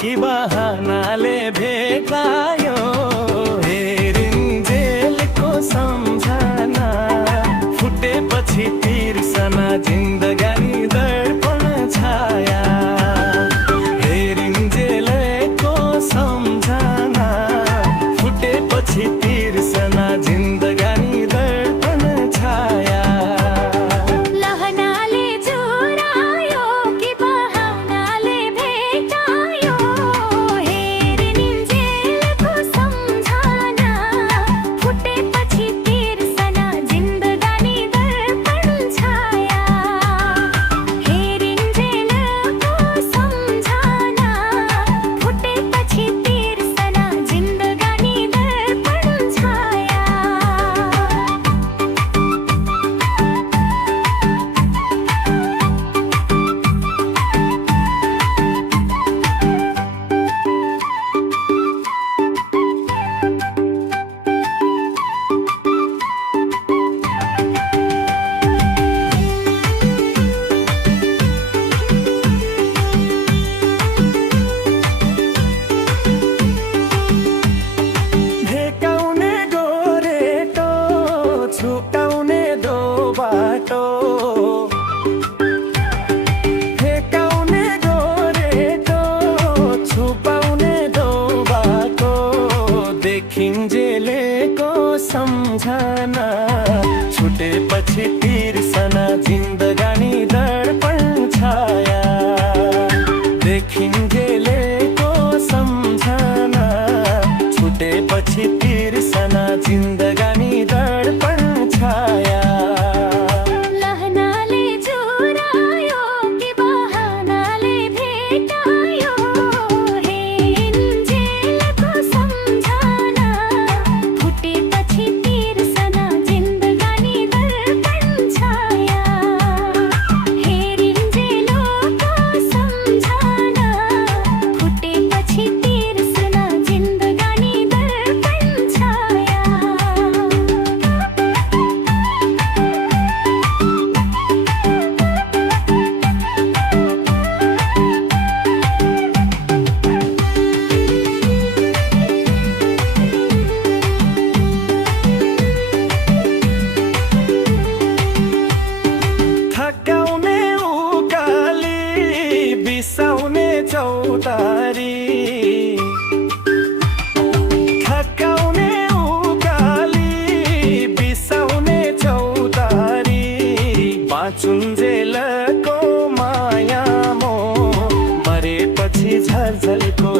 कि बहानाले भेटायो हेरिन्जेलको सम्झना फुटेपछि तिर्सना जिन्दगानी दर्पण छाया हेरिन्जेलको सम्झना फुटेपछि तिर्सना जिन्दगानी दर्पण छाया छुटाउने दो बाटो फेकाउने गोरेटो छुपाउने दो बाटो देखिन्जेलको सम्झना छुटेपछि तिर्सना जिन्दगानी दर्पण छाया देखिन्जेलको सम्झना छुटेपछि तिर्सना जिन्दगानी दर्पण छाया लहनाले चुरायो कि बहानाले भेटायो हेरिन्जेलको सम्झना फुटेपछि तिर्सना जिन्दगानी दर्पण छाया हेरिन्जेलको सम्झना फुटेपछि तिर्सना जिन्दगानी दर्पण छाया थकाउने उकाली बिसाउने चौतारी थकाउने उकाली बिसाउने चौतारी बाँचुन्जेलको माया मो मरेपछि झलझलको